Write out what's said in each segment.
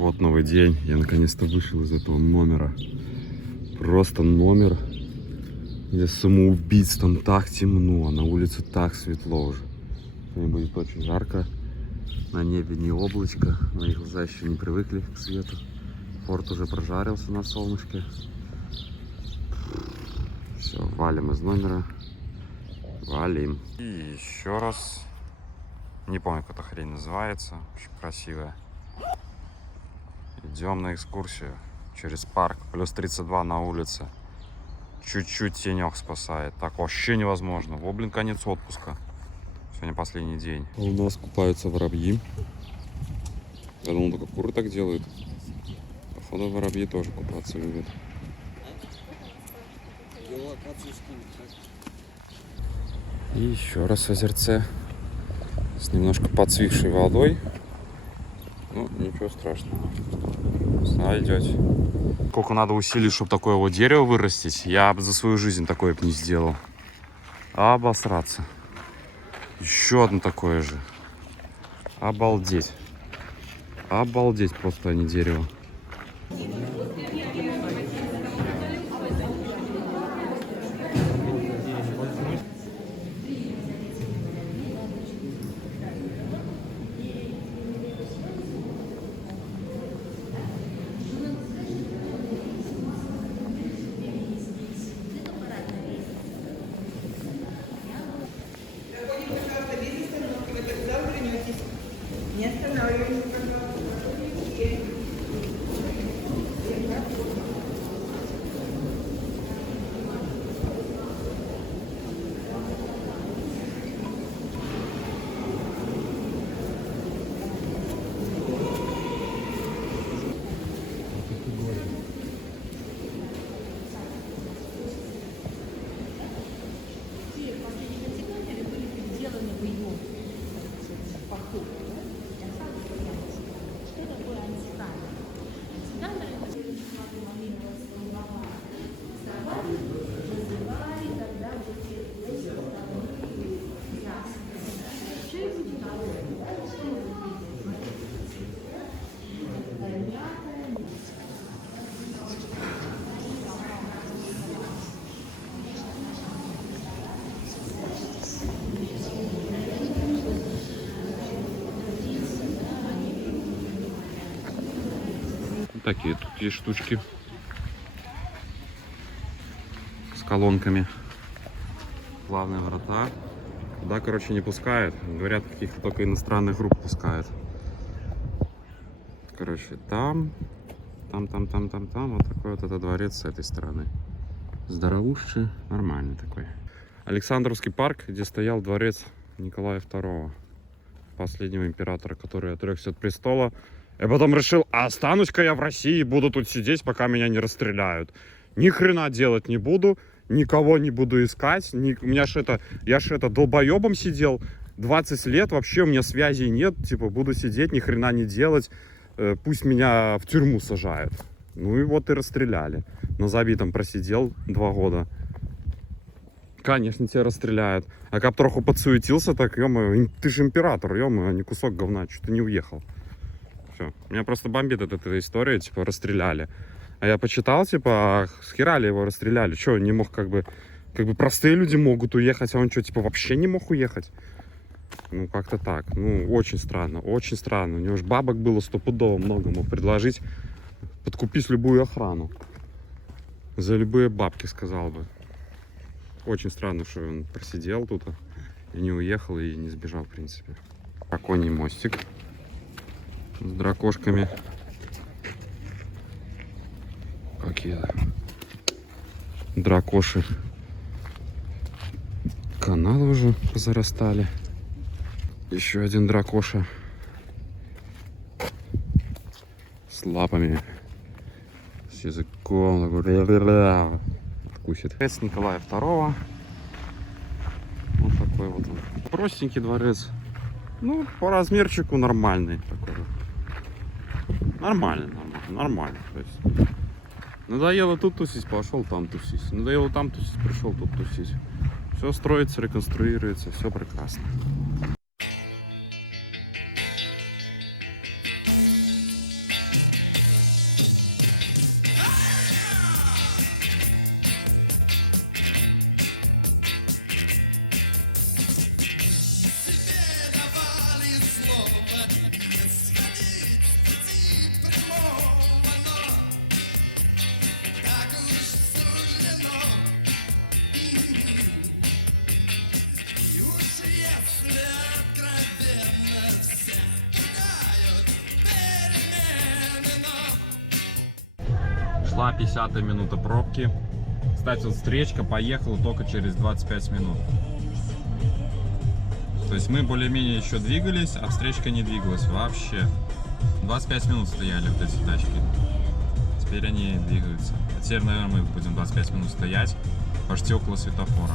Вот новый день. Я наконец-то вышел из этого номера. Просто номер, где самоубийц, там так темно, а на улице так светло уже. Сегодня будет очень жарко. На небе не облачко. Мои глаза еще не привыкли к свету. Форд уже прожарился на солнышке. Все, валим из номера. Валим. И еще раз. Не помню, как эта хрень называется. Очень красивая. Идем на экскурсию через парк. Плюс 32 на улице. Чуть-чуть тенек спасает. Так вообще невозможно. Во, блин, конец отпуска. Сегодня последний день. У нас купаются воробьи. Я думал, только куры так делают. Походу, воробьи тоже купаться любят. И еще раз озерце с немножко подсвившей водой. Ну, ничего страшного. Сойдете. Сколько надо усилий, чтобы такое вот дерево вырастить. Я бы за свою жизнь такое бы не сделал. Обосраться. Еще одно такое же. Обалдеть. Обалдеть просто, а не дерево. Не останавливайтесь, пожалуйста. Такие тут есть штучки с колонками. Главные врата. Туда, короче, не пускают. Говорят, каких-то только иностранных групп пускают. Короче, там. Вот такой вот это дворец с этой стороны. Здоровущий, нормальный такой. Александровский парк, где стоял дворец Николая II, последнего императора, который отрекся от престола. Я потом решил, а останусь-ка я в России, буду тут сидеть, пока меня не расстреляют. Ни хрена делать не буду, никого не буду искать. Я ж это долбоебом сидел 20 лет, вообще у меня связей нет. Типа буду сидеть, ни хрена не делать, пусть меня в тюрьму сажают. Ну и вот и расстреляли. На забитом просидел 2 года. Конечно, тебя расстреляют. А как троху подсуетился, так, ё-моё, ты же император, ё-моё, а не кусок говна, что ты не уехал. Все. Меня просто бомбит от этой истории, типа, расстреляли. А я почитал, типа, а с хера ли его расстреляли? Что, не мог как бы простые люди могут уехать, а он что, типа, вообще не мог уехать? Ну, как-то так. Ну, очень странно, очень странно. У него же бабок было стопудово много, мог предложить подкупить любую охрану. За любые бабки, сказал бы. Очень странно, что он просидел тут и не уехал, и не сбежал, в принципе. Драконий мостик с дракошками. Какие дракоши. Каналы уже позарастали. Еще один дракоша с лапами, с языком. Откусит. Дворец Николая II. Вот такой вот он. Простенький дворец. Ну, по размерчику нормальный такой. Нормально. То есть, надоело тут тусить, пошел там тусить. Надоело там тусить, пришел тут тусить. Все строится, реконструируется, все прекрасно. Прошла 50-я минута пробки. Кстати, вот встречка поехала только через 25 минут. То есть мы более-менее еще двигались, а встречка не двигалась вообще. 25 минут стояли вот эти тачки. Теперь они двигаются. А теперь, наверное, мы будем 25 минут стоять почти около светофора.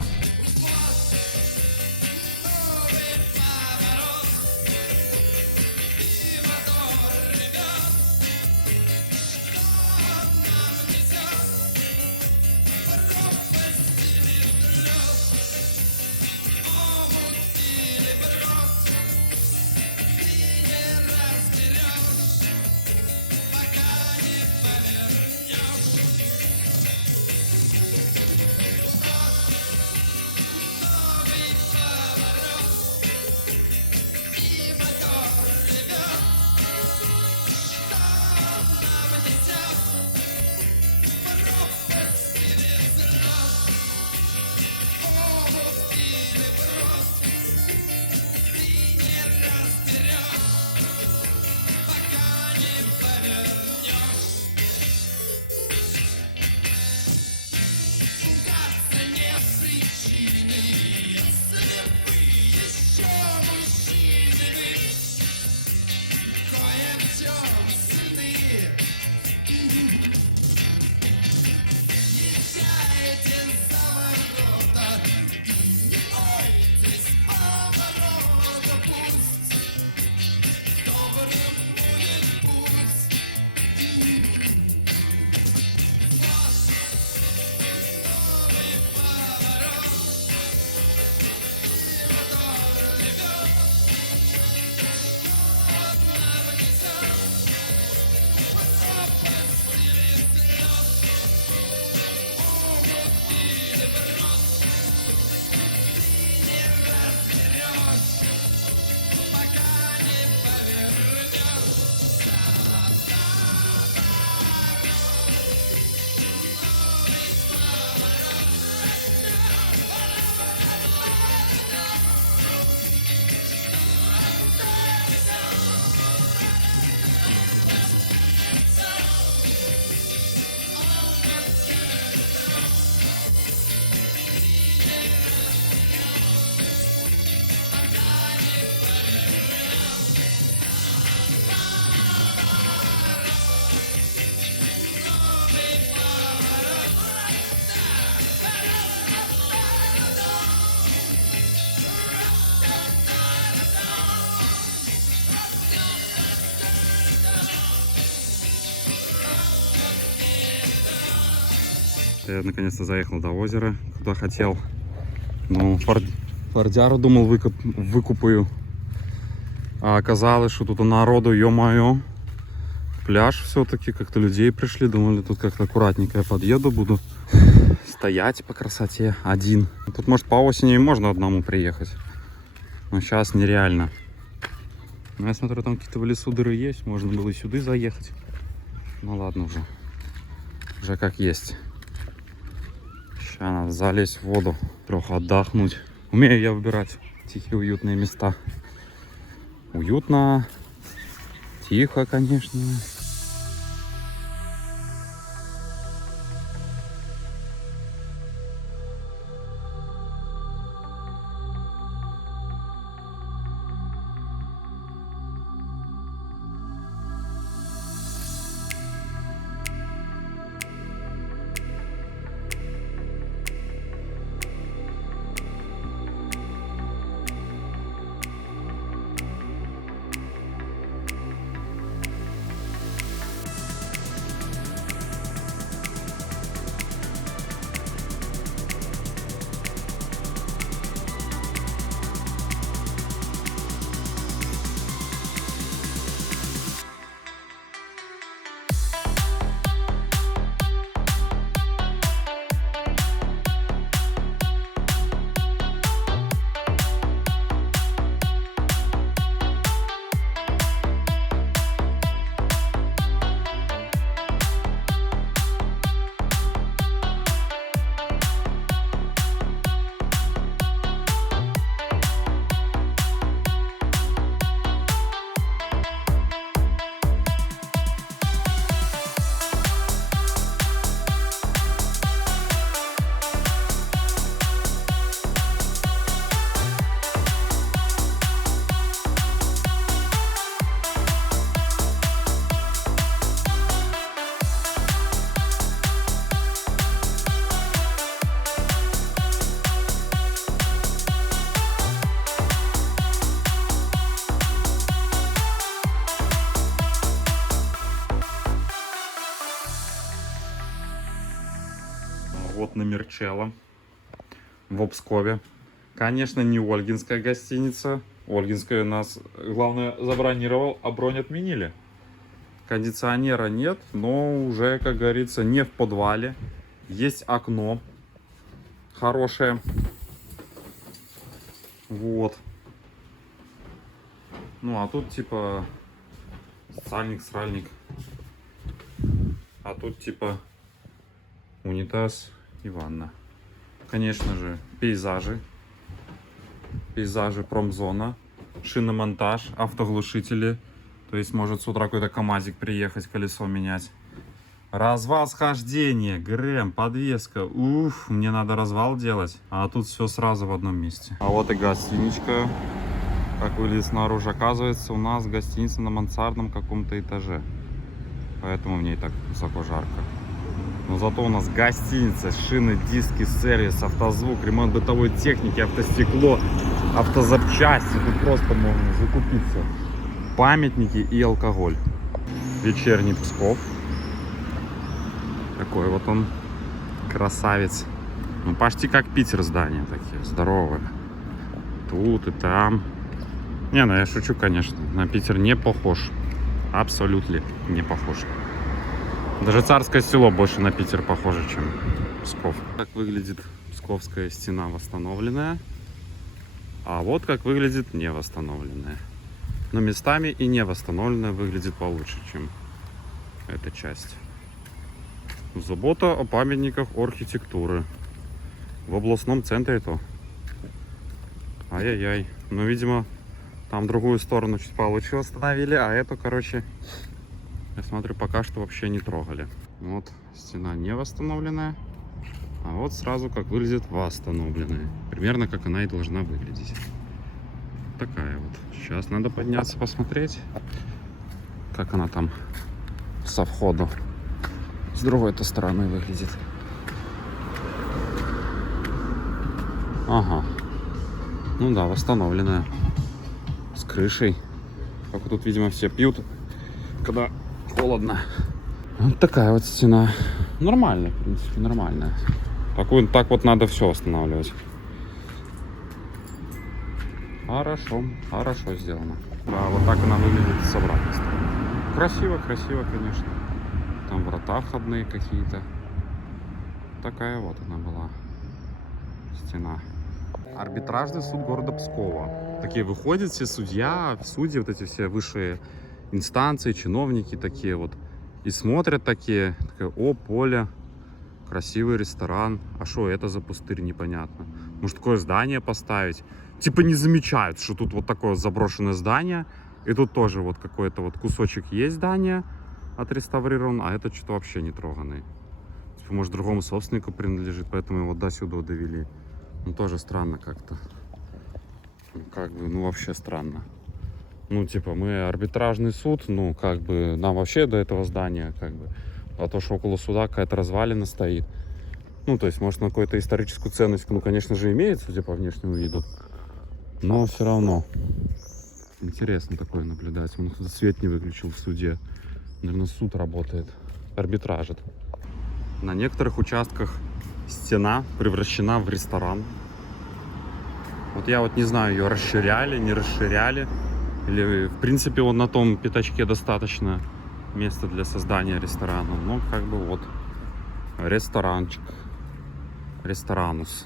Я наконец-то заехал до озера, куда хотел. Ну, фордяру думал выкупаю. А оказалось, что тут народу, ё-моё. Пляж все-таки, как-то людей пришли. Думали, тут как-то аккуратненько я подъеду, буду стоять по красоте один. Тут, может, по осени можно одному приехать. Но сейчас нереально. Ну, я смотрю, там какие-то в лесу дыры есть. Можно было и сюда заехать. Ну ладно уже. Уже как есть. Сейчас надо залезть в воду, трохи отдохнуть. Умею я выбирать тихие, уютные места. Уютно, тихо, конечно. Вот номерчело в Обскове. Конечно, не Ольгинская гостиница. Ольгинская нас, главное, забронировал, а бронь отменили. Кондиционера нет, но уже, как говорится, не в подвале. Есть окно хорошее. Вот. Ну, а тут типа сальник, сральник. А тут типа унитаз и ванна. Конечно же, пейзажи. Пейзажи, промзона, шиномонтаж, автоглушители. То есть может с утра какой-то КамАЗик приехать, колесо менять. Развал схождения, ГРМ, подвеска. Уф, мне надо развал делать. А тут все сразу в одном месте. А вот и гостиничка. Как выглядит снаружи. Оказывается, у нас гостиница на мансардном каком-то этаже. Поэтому в ней так высоко жарко. Но зато у нас гостиница, шины, диски, сервис, автозвук, ремонт бытовой техники, автостекло, автозапчасти. Тут просто можно закупиться. Памятники и алкоголь. Вечерний Псков. Такой вот он красавец. Ну, почти как Питер здания такие, здоровые. Тут и там. Не, ну я шучу, конечно. На Питер не похож. Абсолютно не похож. Даже Царское Село больше на Питер похоже, чем Псков. Как выглядит Псковская стена восстановленная. А вот как выглядит невосстановленная. Но местами и невосстановленная выглядит получше, чем эта часть. Забота о памятниках архитектуры. В областном центре то. Ай-яй-яй. Но, видимо, там другую сторону чуть получше восстановили, а эту, короче, я смотрю, пока что вообще не трогали. Вот стена не восстановленная. А вот сразу как выглядит восстановленная. Примерно как она и должна выглядеть. Такая вот. Сейчас надо подняться, посмотреть, как она там со входа с другой-то стороны выглядит. Ага. Ну да, восстановленная. С крышей. Только тут, видимо, все пьют, когда холодно. Вот такая вот стена. Нормальная, в принципе, нормальная. Такую, так вот надо все восстанавливать. Хорошо, хорошо сделано. Да, вот так она выглядит с обратной стороны. Красиво, красиво, конечно. Там врата входные какие-то. Такая вот она была стена. Арбитражный суд города Пскова. Такие выходят все судьи, вот эти все высшие инстанции, чиновники такие вот. И смотрят такие, о, поле, красивый ресторан. А что это за пустырь, непонятно. Может, такое здание поставить? Типа не замечают, что тут вот такое заброшенное здание. И тут тоже вот какой-то вот кусочек есть здания отреставрирован, а это что-то вообще не троганный. Типа, может, другому собственнику принадлежит, поэтому его до сюда довели. Ну, тоже странно как-то. Как бы, ну, вообще странно. Ну, типа, мы арбитражный суд, ну, как бы, нам вообще до этого здания, как бы, а то, что около суда какая-то развалина стоит. Ну, то есть, может, на какую-то историческую ценность, ну, конечно же, имеет, судя по внешнему виду. Но все равно. Интересно такое наблюдать. Он свет не выключил в суде. Наверное, суд работает. Арбитражит. На некоторых участках стена превращена в ресторан. Вот я вот не знаю, ее расширяли, не расширяли. Или, в принципе, вот на том пятачке достаточно места для создания ресторана. Но, как бы, вот, ресторанчик. Ресторанус.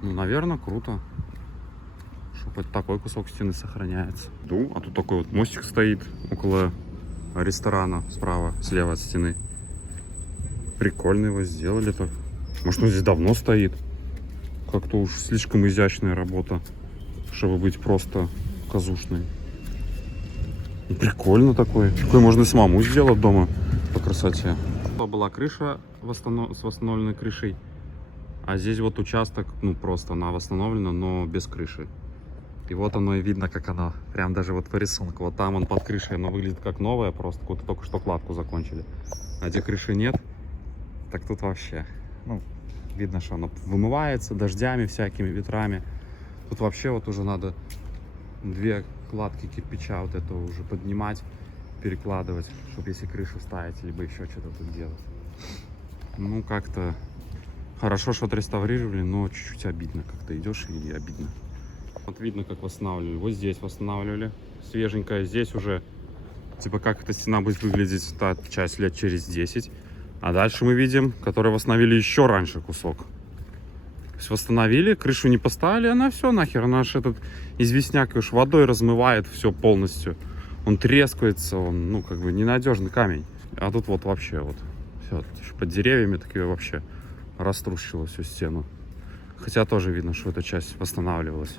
Ну, наверное, круто. Что хоть такой кусок стены сохраняется. А тут такой вот мостик стоит около ресторана справа, слева от стены. Прикольно его сделали так. Может, он здесь давно стоит? Как-то уж слишком изящная работа, чтобы быть просто казушной. Прикольно такой. Такой можно самому сделать дома по красоте. Была крыша с восстановленной крышей. А здесь вот участок, ну просто она восстановлена, но без крыши. И вот оно и видно, как оно, прям даже вот по рисунку. Вот там он под крышей, оно выглядит как новое, просто какую-то только что кладку закончили. А где крыши нет, так тут вообще, ну, видно, что оно вымывается дождями, всякими ветрами. Тут вообще вот уже надо 2 кладки кирпича вот это уже поднимать, перекладывать, чтобы если крышу ставить, либо еще что-то тут делать. Ну, как-то хорошо, что отреставрировали, но чуть-чуть обидно. Как-то идешь и обидно. Вот видно, как восстанавливали. Вот здесь восстанавливали. Свеженькая. Здесь уже, типа, как эта стена будет выглядеть, та часть лет через 10. А дальше мы видим, которые восстановили еще раньше кусок. То есть восстановили, крышу не поставили, она все нахер. Наш этот известняк уж водой размывает все полностью. Он трескается, он, ну, как бы ненадежный камень. А тут вот вообще вот. Все, под деревьями такие вообще раструщило всю стену. Хотя тоже видно, что эта часть восстанавливалась.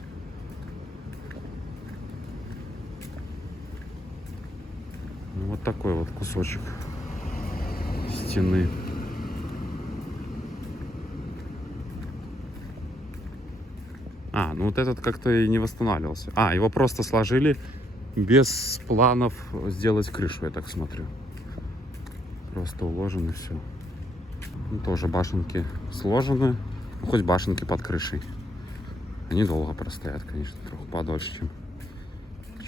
Ну, вот такой вот кусочек стены. А, ну вот этот как-то и не восстанавливался. А, его просто сложили без планов сделать крышу, я так смотрю. Просто уложено и все. Ну, тоже башенки сложены. Ну, хоть башенки под крышей. Они долго простоят, конечно, трохи подольше,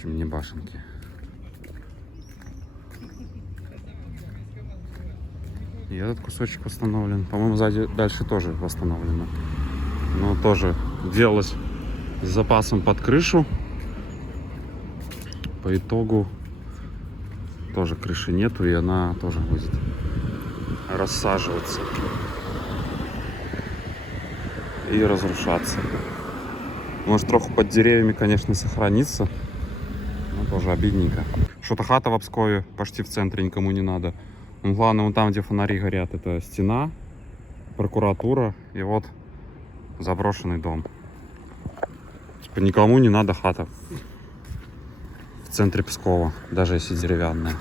чем не башенки. И этот кусочек восстановлен. По-моему, сзади дальше тоже восстановлено. Но тоже делалось с запасом под крышу. По итогу тоже крыши нету, и она тоже будет рассаживаться и разрушаться. Может, троху под деревьями, конечно, сохранится, но тоже обидненько. Что-то хата в Обскове почти в центре, никому не надо. Ну, главное, вон там, где фонари горят, это стена, прокуратура и вот заброшенный дом. Типа никому не надо хата в центре Пскова, даже если деревянная.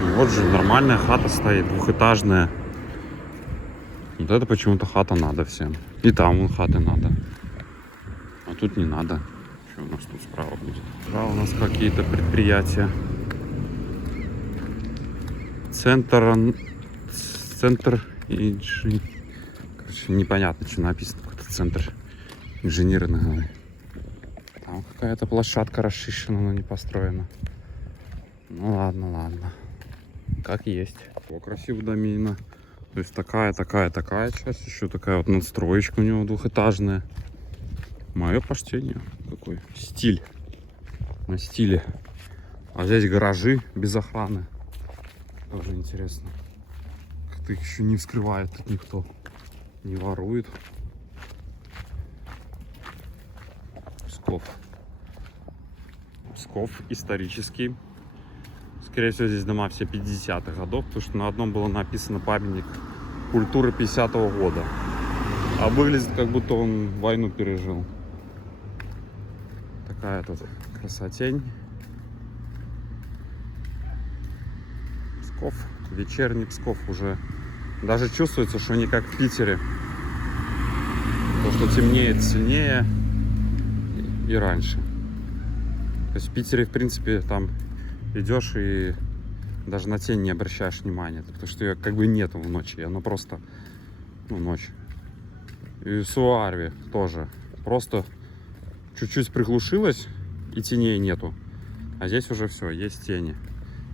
Ну, вот же нормальная хата стоит, двухэтажная. Вот это почему-то хата надо всем. И там вон хаты надо. А тут не надо. Что у нас тут справа будет? Да, у нас какие-то предприятия. Центр короче, непонятно, что написано. Какой-то центр инженерного. Там какая-то площадка расчищена, но не построена. Ну ладно, ладно. Как есть. О, красиво домина. То есть такая часть. Еще такая вот надстроечка у него двухэтажная. Мое почтение. Какой стиль. На стиле. А здесь гаражи без охраны. Тоже интересно. Как-то их еще не вскрывает тут никто. Не ворует. Псков. Псков исторический. Скорее всего, здесь дома все 50-х годов, потому что на одном было написано памятник культуры 50-го года. А выглядит, как будто он войну пережил. Такая тут красотень. Псков, вечерний Псков уже. Даже чувствуется, что не как в Питере. То, что темнеет сильнее и раньше. То есть в Питере, в принципе, там идешь и даже на тень не обращаешь внимания, потому что ее как бы нету в ночи, оно просто, ну, ночь. И в Суарве тоже просто чуть-чуть приглушилось и теней нету, а здесь уже все, есть тени.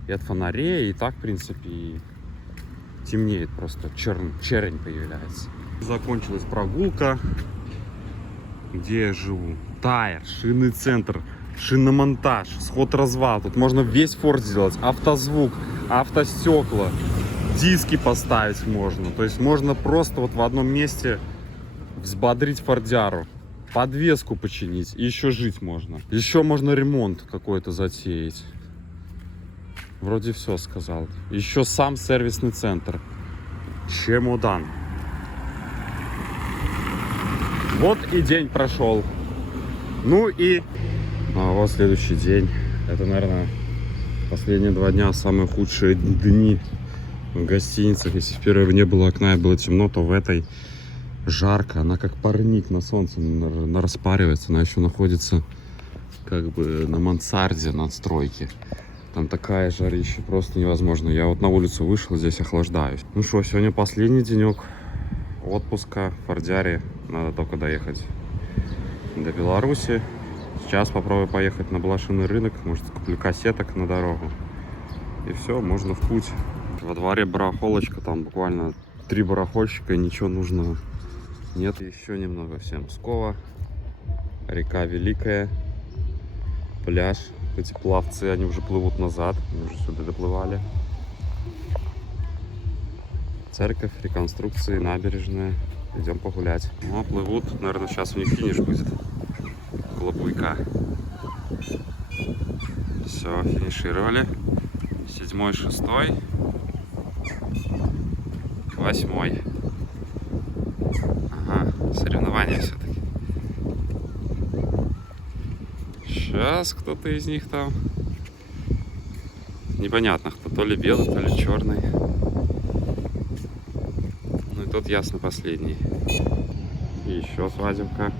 И от фонарей, и так, в принципе, и темнеет просто, чернь появляется. Закончилась прогулка, где я живу. Тайр, шинный центр, шиномонтаж, сход-развал. Тут можно весь форт сделать, автозвук, автостекла, диски поставить можно. То есть можно просто вот в одном месте взбодрить фордяру, подвеску починить, и еще жить можно. Еще можно ремонт какой-то затеять. Вроде все сказал. Еще сам сервисный центр. Чемодан. Вот и день прошел. Ну и... А вот следующий день. Это, наверное, последние 2 дня самые худшие дни в гостиницах. Если в первой не было окна и было темно, то в этой жарко. Она как парник на солнце распаривается. Она еще находится как бы на мансарде надстройки. Там такая жарища, просто невозможно. Я вот на улицу вышел, здесь охлаждаюсь. Ну что, сегодня последний денек отпуска в Фордяре. Надо только доехать до Беларуси. Сейчас попробую поехать на блошиный рынок. Может, куплю кассеток на дорогу. И все, можно в путь. Во дворе барахолочка, там буквально 3 барахольщика и ничего нужного нет. Еще немного всем Пскова. Река Великая. Пляж. Эти пловцы, они уже плывут назад. Они уже сюда доплывали. Церковь, реконструкции, набережная. Идем погулять. Ну, плывут. Наверное, сейчас у них финиш будет. Около Буйка. Все, финишировали. 7-й, 6-й. 8-й. Ага, соревнования все-таки. Сейчас кто-то из них там. Непонятно, кто, то ли белый, то ли черный. Ну и тот ясно последний. И еще свадебка.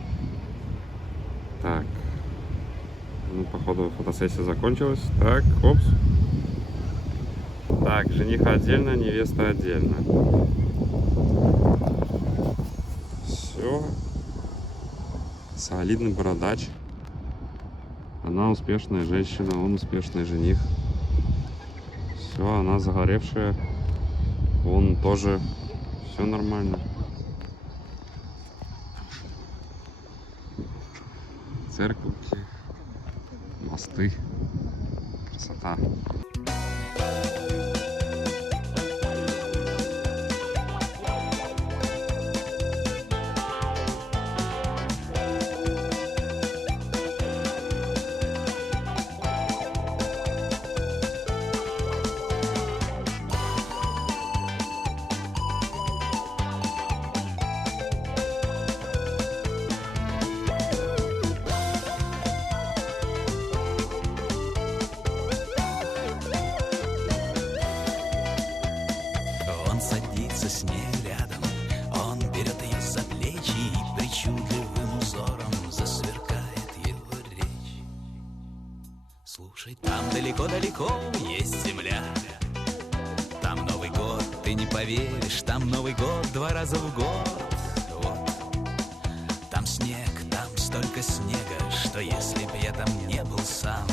Так. Ну, походу, фотосессия закончилась. Так, опс. Так, жених отдельно, невеста отдельно. Все. Солидный бородач. Она успешная женщина, он успешный жених. Все, она загоревшая. Он тоже. Все нормально. Церковки, мосты. Красота. Садится с ней рядом, он берет ее за плечи и причудливым узором засверкает его речь. Слушай, там далеко-далеко есть земля, там Новый год, ты не поверишь, там Новый год 2 раза в год. Вот. Там снег, там столько снега, что если б я там не был сам,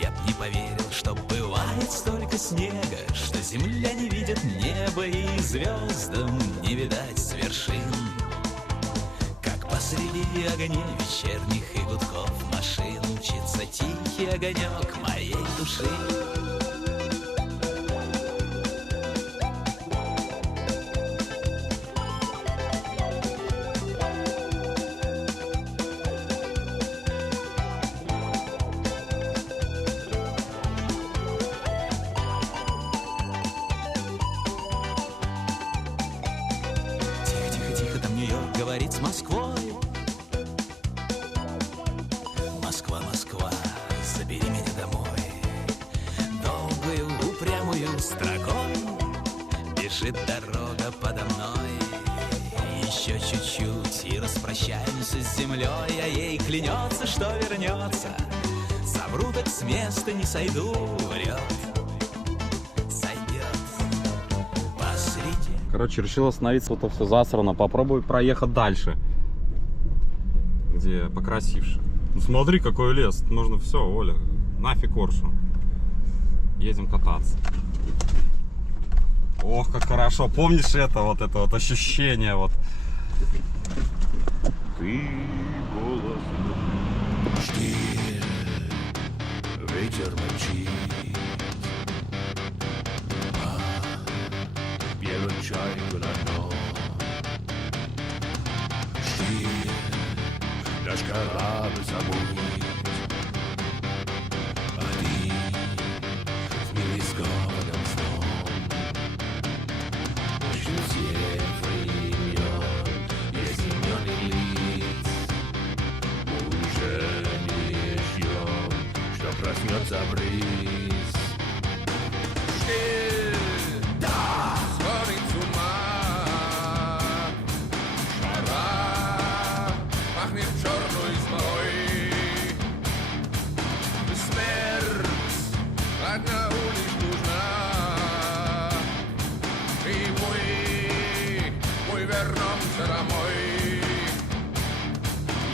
я б не поверил, что бывает столько снега, что земля не видит неба и звездам не видать с вершин. Как посреди огней вечерних и гудков машин мчится тихий огонек моей души. Говорит с Москвой. Москва, Москва, забери меня домой. Долгую, упрямую строкой бежит дорога подо мной. Еще чуть-чуть и распрощаемся с землей, а ей клянется, что вернется. Совру, так с места не сойду, врет. Короче, решил остановиться, вот это все засрано. Попробуй проехать дальше. Где покрасивше. Ну смотри, какой лес. Можно все, Оля. Нафиг Оршу. Едем кататься. Ох, как хорошо. Помнишь это вот ощущение вот. Ты голос. Штиль, ветер мочит. Белый чай гранат. Штиль, наш корабль забудет. А ты в мире с городом сном. Очень всех времен есть имен лиц. Мы уже не ждем, что проснется бриз. Штиль, да! Сходит с ума. Жара пахнет черной смолой. Смерть одна лишь нужна. И мы вернемся домой.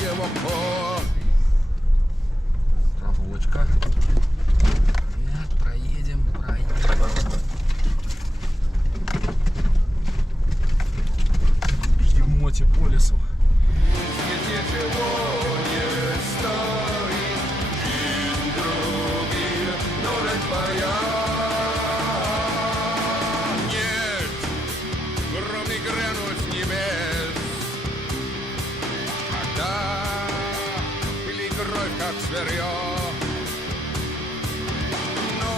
Его кровь. Прогулочка. Проедем. моя. Нет, гром не грянул с небес, когда пили кровь, как зверье. Но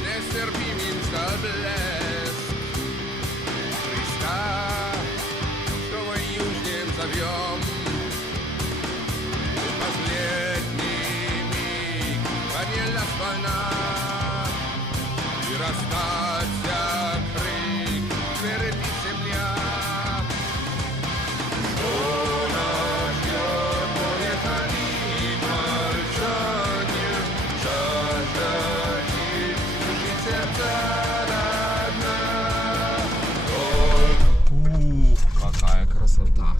нестерпимым стал блеск Христа, что мы южнем зовем. Последний миг поднялась волна, и раздался крик впереди земля. Что нас ждет, будет они, молчание, жажда жить, души сердца родна. Какая красота.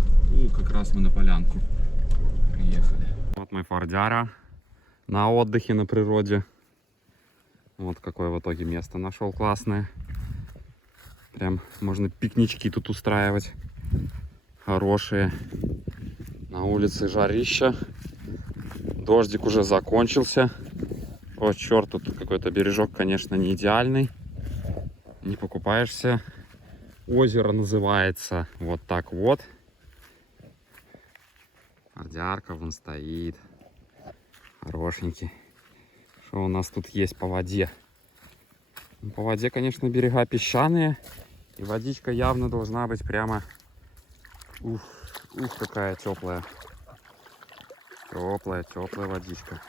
Как раз мы на полянку приехали. Вот мой фордяра на отдыхе на природе. Вот какое в итоге место нашел классное. Прям можно пикнички тут устраивать. Хорошие. На улице жарища. Дождик уже закончился. О, черт, тут какой-то бережок, конечно, не идеальный. Не покупаешься. Озеро называется вот так вот. Фордярка вон стоит. Хорошенький. Что у нас тут есть по воде? Ну, по воде, конечно, берега песчаные. И водичка явно должна быть прямо... Ух, какая теплая. Теплая водичка.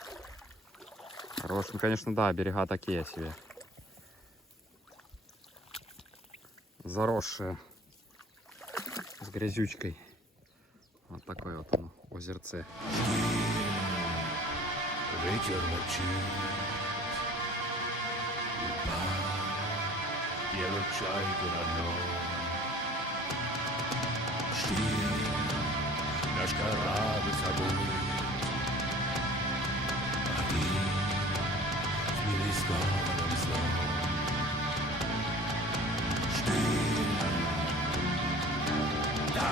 Хорошая. Ну, конечно, да, берега такие себе. Заросшие. С грязючкой. Вот такое вот оно, озерце. Ветер мочит, делает чайку на дно. Штиль, наш корабль забудет, они смелись городом снова. Штиль, да.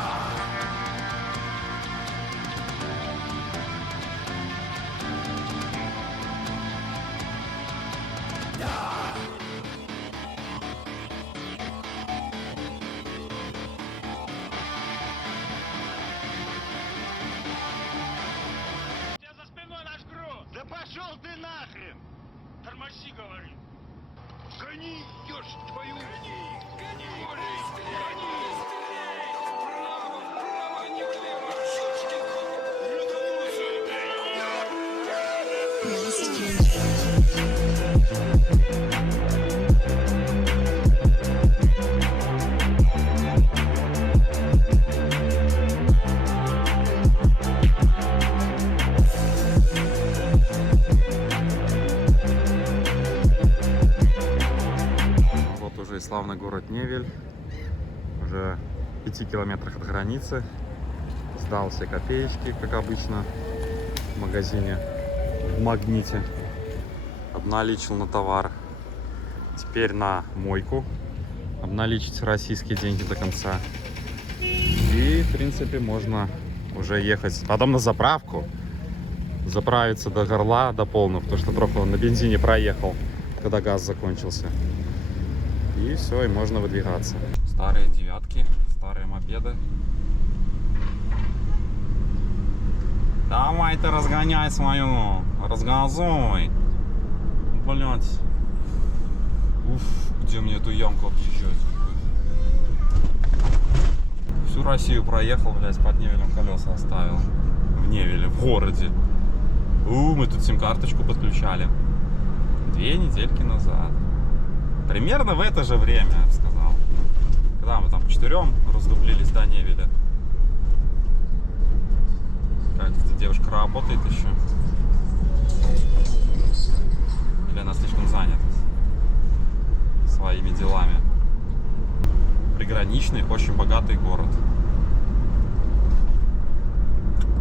Да пошел ты нахрен! Тормози, говорит! Гони, ешь твою! Гони! Гони! Гони! Вправо, вправо, не влево! Сучки! И славный город Невель. Уже в 5 километрах от границы. Сдал все копеечки, как обычно, в магазине в Магните. Обналичил на товар. Теперь на мойку. Обналичить российские деньги до конца. И, в принципе, можно уже ехать. Потом на заправку. Заправиться до горла, до полного, потому что трохи на бензине проехал, когда газ закончился. И все, и можно выдвигаться. Старые девятки, старые мопеды. Давай ты разгоняй свою, разгазуй. Блять. Уф, где мне эту ямку объезжать? Всю Россию проехал, блять, под Невелем колеса оставил. В Невеле, в городе. Мы тут сим-карточку подключали 2 недельки назад. Примерно в это же время, я бы сказал. Когда мы там вчетвером раздублились до Невеля. Какая-то девушка работает еще. Или она слишком занята своими делами. Приграничный, очень богатый город.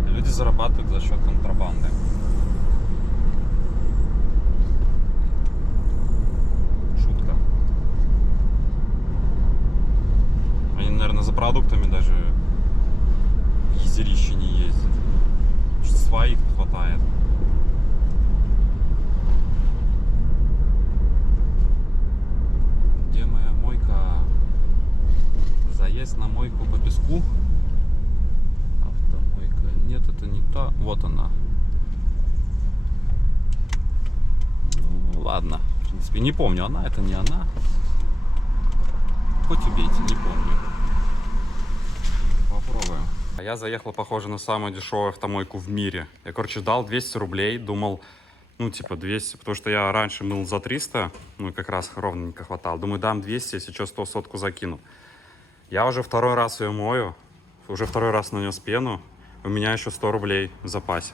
Люди зарабатывают за счет контрабанды. Наверное, за продуктами даже езерище не ездит. Своих хватает. залезть на мойку по песку. Автомойка. Нет, это не та. Вот она. Ну, ладно. В принципе, не помню, она это не она. Хоть убейте, не помню. Попробуем. А я заехал, похоже, на самую дешевую автомойку в мире. Я, короче, дал 200 рублей, думал, ну, типа 200, потому что я раньше мыл за 300, ну, как раз ровненько хватало. Думаю, дам 200, если что, 100 сотку закину. Я уже второй раз ее мою, уже второй раз нанес пену, у меня еще 100 рублей в запасе.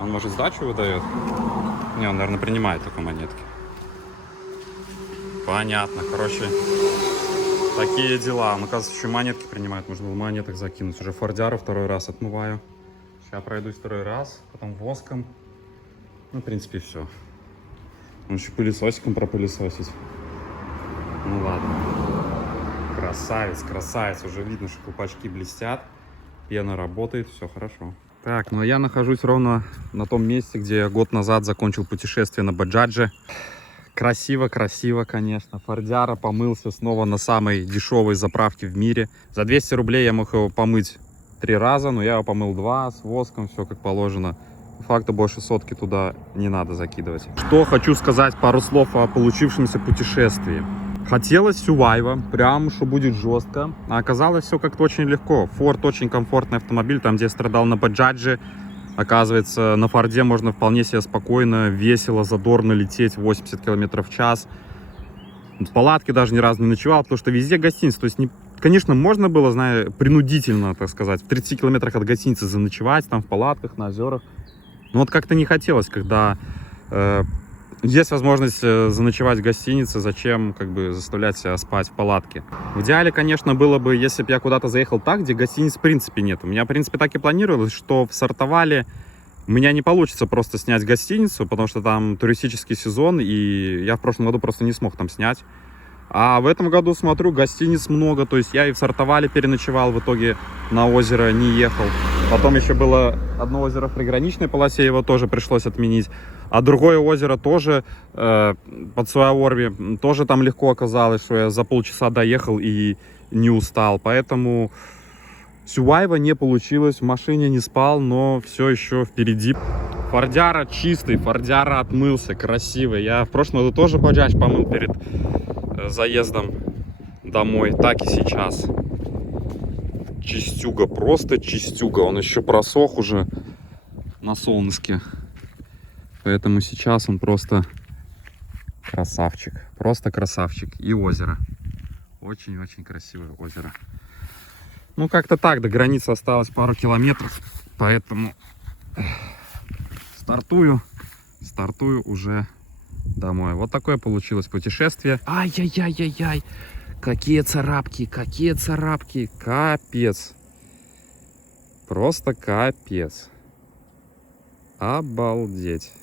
Он, может, сдачу выдает? Не, он, наверное, принимает только монетки. Понятно, короче, такие дела. Он, оказывается, еще монетки принимает, можно в монетах закинуть. Уже фордяру второй раз отмываю. Сейчас пройдусь второй раз, потом воском. Ну, в принципе, все. Он еще пылесосиком пропылесосить. Ну ладно. Красавец, красавец. Уже видно, что колпачки блестят. Пена работает, все хорошо. Так, ну а я нахожусь ровно на том месте, где я год назад закончил путешествие на Баджадже. Красиво, красиво, конечно. Фордяра помылся снова на самой дешевой заправке в мире. За 200 рублей я мог его помыть 3 раза, но я его помыл 2 с воском, все как положено. По факту больше сотки туда не надо закидывать. Что хочу сказать, пару слов о получившемся путешествии. Хотелось Сювайва, прям, что будет жестко, а оказалось все как-то очень легко. Форд очень комфортный автомобиль, там где я страдал на Баджадже, оказывается, на Форде можно вполне себе спокойно, весело, задорно лететь 80 км в час. В палатке даже ни разу не ночевал, потому что везде гостиницы. То есть, конечно, можно было, знаю, принудительно, так сказать, в 30 километрах от гостиницы заночевать, там в палатках, на озерах. Но вот как-то не хотелось, когда есть возможность заночевать в гостинице, зачем как бы заставлять себя спать в палатке. В идеале, конечно, было бы, если бы я куда-то заехал так, где гостиниц в принципе нет. У меня, в принципе, так и планировалось, что в Сартовале у меня не получится просто снять гостиницу, потому что там туристический сезон, и я в прошлом году просто не смог там снять. А в этом году, смотрю, гостиниц много, то есть я и в Сартовале переночевал, в итоге на озеро не ехал. Потом еще было одно озеро в приграничной полосе, его тоже пришлось отменить. А другое озеро тоже под Суаорви, тоже там легко оказалось, что я за полчаса доехал и не устал. Поэтому Сювайва не получилось, в машине не спал, но все еще впереди. Фордяра чистый, Фордяра отмылся, красивый. Я в прошлом году тоже Баджадж помыл перед заездом домой, так и сейчас. Чистюга, просто чистюга. Он еще просох уже на солнышке. Поэтому сейчас он просто красавчик. Просто красавчик. И озеро. Очень-очень красивое озеро. Ну, как-то так. До границы осталось пару километров. Поэтому стартую уже домой. Вот такое получилось путешествие. Ай-яй-яй-яй-яй. Какие царапки, какие царапки. Капец. Просто капец. Обалдеть.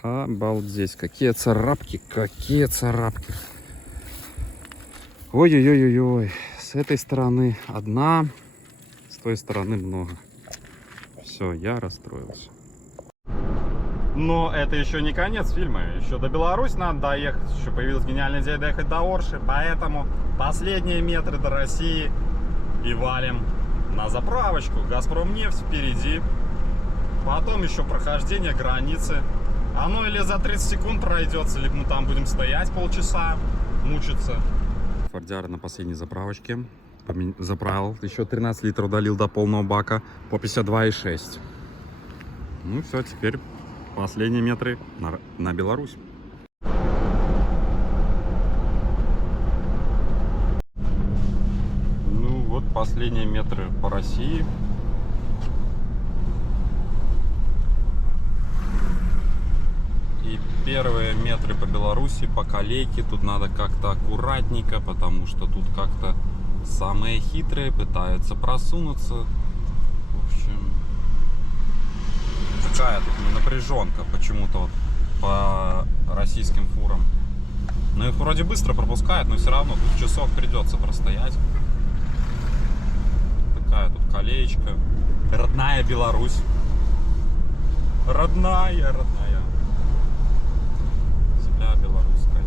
Обалдеть. Какие царапки, какие царапки. Ой-ой-ой-ой-ой. С этой стороны одна, с той стороны много. Все, я расстроился. Но это еще не конец фильма. Еще до Беларуси надо доехать. Еще появилась гениальная идея доехать до Орши. Поэтому последние метры до России и валим на заправочку. Газпромнефть впереди. Потом еще прохождение границы. Оно или за 30 секунд пройдется, либо мы там будем стоять полчаса, мучиться. Фордяра на последней заправочке. Заправил. Еще 13 литров долил до полного бака по 52,6. Ну все, теперь последние метры на Беларусь. Ну вот последние метры по России. И первые метры по Беларуси, по Калейке. Тут надо как-то аккуратненько, потому что тут как-то самые хитрые пытаются просунуться. В общем, такая тут напряженка почему-то вот по российским фурам. Ну их вроде быстро пропускают, но все равно тут часок придется простоять. Такая тут колеечка. Родная Беларусь. Родная. Земля белорусская.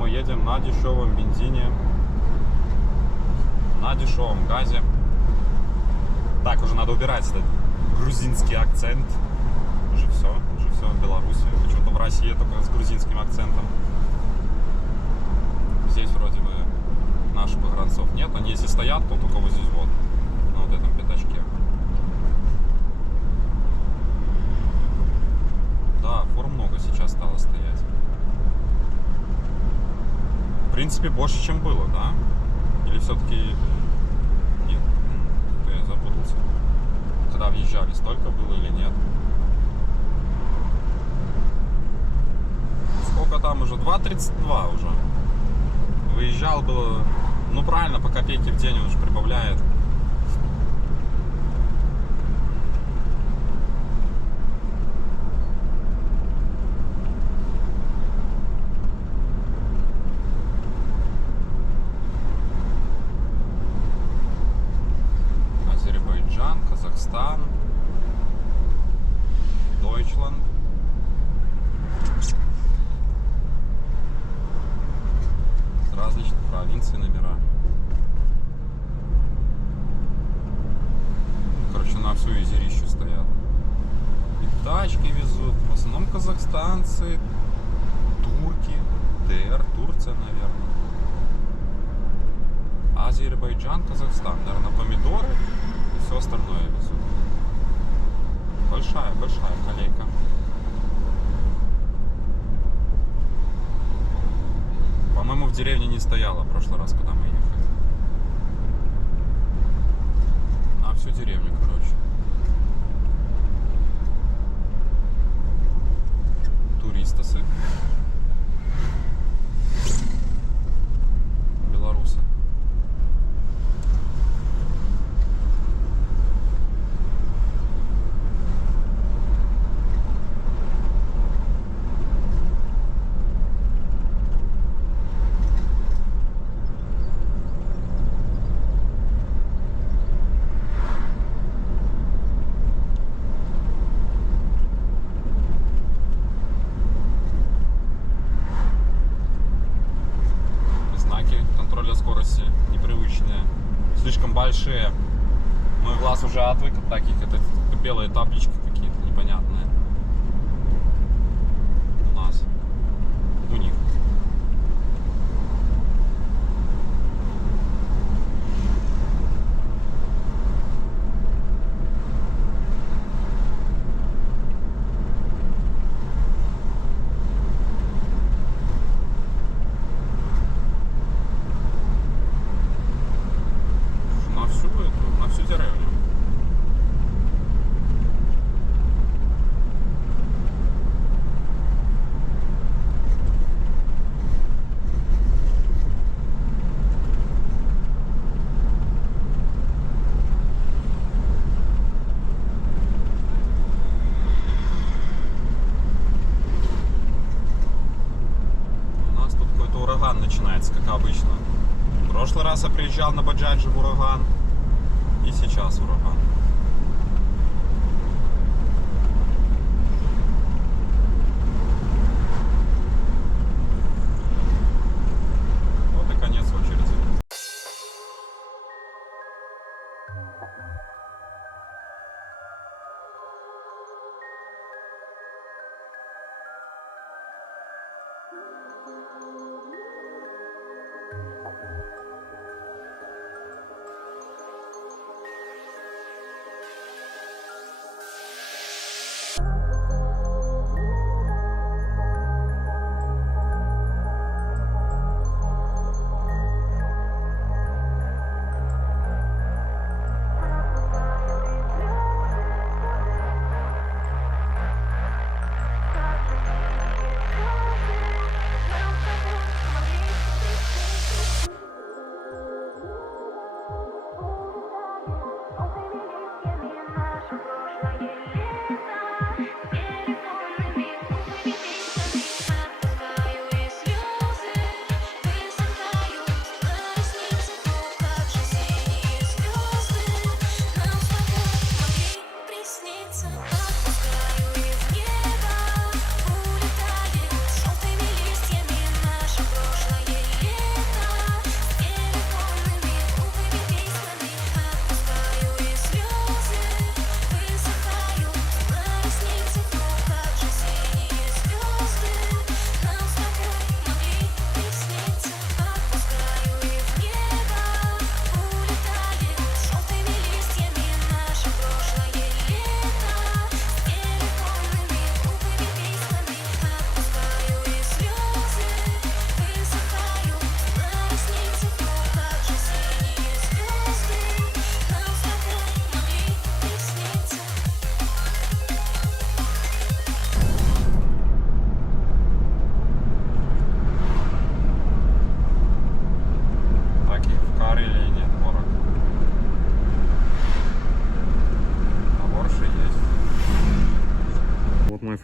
мы едем на дешевом бензине, на дешевом газе. Так, уже надо убирать этот грузинский акцент. Уже все в Беларуси. Почему-то в России только с грузинским акцентом. Здесь вроде бы наших погранцов нет. Они если стоят, то только вот здесь вот, на вот этом пятачке. Да, фур много сейчас стало стоять. В принципе, больше, чем было, да? Или все-таки... Нет, я запутался. Когда въезжали, столько было или нет? Сколько там уже? 2,32 уже. Выезжал было... Ну правильно, по копейке в день он уже прибавляет. Азербайджан, Казахстан, Deutschland. С различных провинций номера. Короче, на всю изерищу стоят. И тачки везут. В основном казахстанцы, турки, ТР, Турция, наверное. Азербайджан, Казахстан. Наверное, помидоры и все остальное везут. Большая колейка. По-моему, в деревне не стояла в прошлый раз, когда мы ехали. На всю деревню, короче. Туристосы. Белорусы. Скорости непривычные, слишком большие. Мой глаз уже отвык от таких. Это белые таблички какие-то непонятные. У нас. У них. На всю деревню. У нас тут какой-то ураган начинается, как обычно. В прошлый раз я приезжал на Баджаджи в ураган. И сейчас ураган. Вот и конец очереди.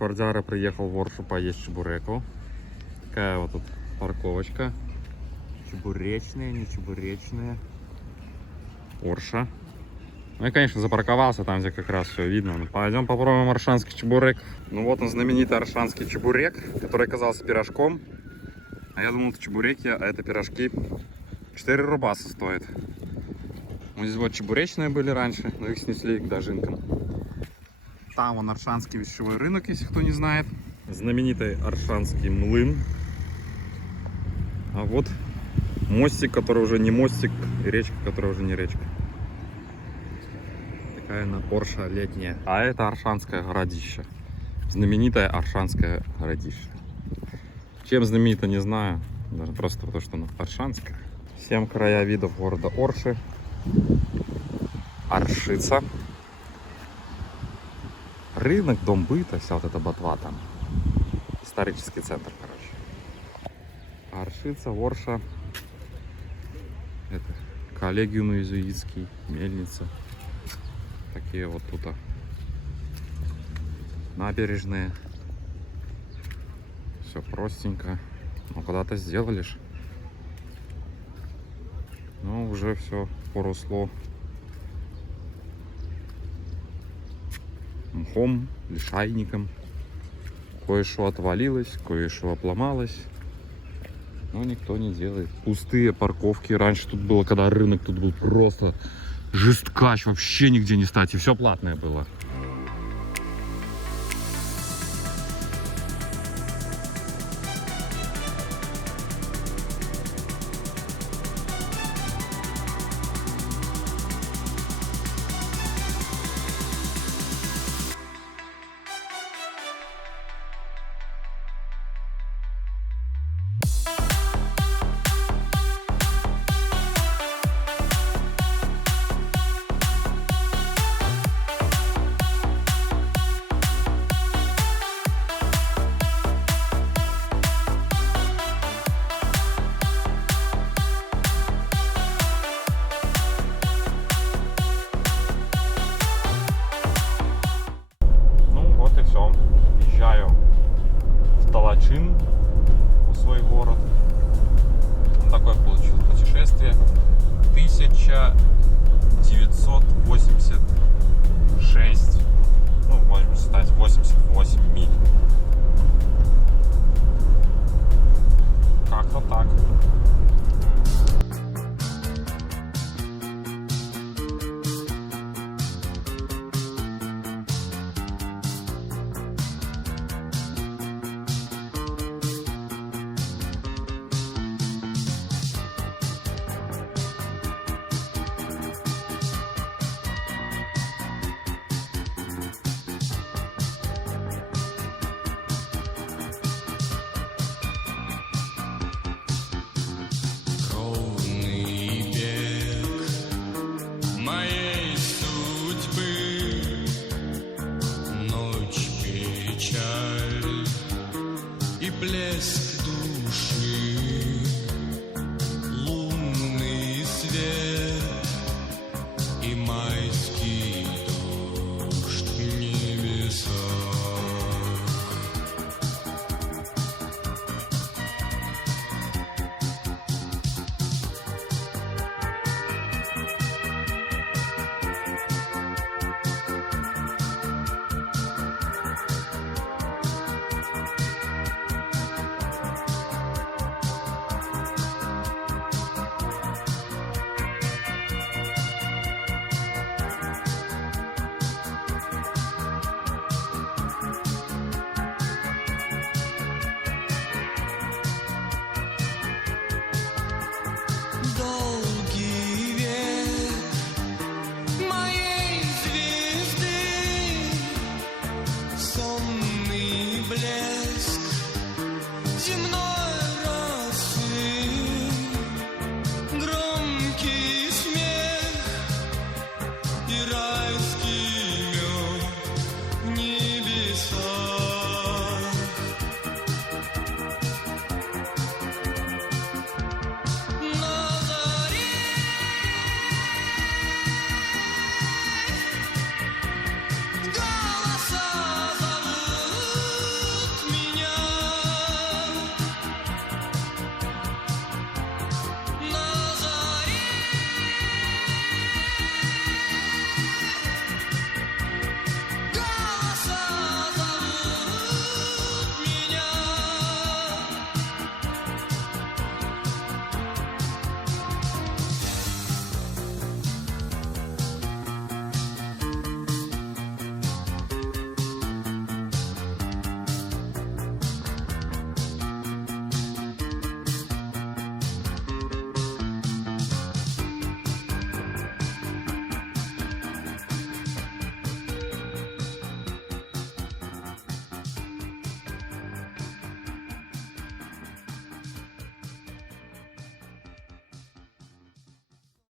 Швардяра приехал в Оршу поесть чебуреку. Такая вот тут парковочка. Чебуречные, не чебуречные. Орша. Ну и, конечно, запарковался там, где как раз все видно. Ну, пойдем попробуем аршанский чебурек. Ну вот он, знаменитый аршанский чебурек, который оказался пирожком. А я думал, это чебуреки, а это пирожки. 4 рубаса стоит. Вот здесь вот чебуречные были раньше, но их снесли к дожинкам. Там вон Аршанский вещевой рынок, если кто не знает. Знаменитый Аршанский млын. А вот мостик, который уже не мостик, и речка, которая уже не речка. Такая она Орша летняя. А это Аршанское городище. Знаменитое Аршанское городище. Чем знаменито, не знаю. Даже просто потому, что оно Аршанское. 7 краевидов города Орши. Аршица. Рынок, дом быта, вся вот эта ботва там. Исторический центр, короче. Аршица, Орша. Это коллегиум иезуитский, мельница. Такие вот тут набережные. Все простенько. Ну, когда-то сделали ж. Но уже все поросло мхом, лишайником. Кое-что отвалилось, кое-что обломалось. Но никто не делает. Пустые парковки. Раньше тут было, когда рынок, тут был просто жесткач. Вообще нигде не стать. И все платное было.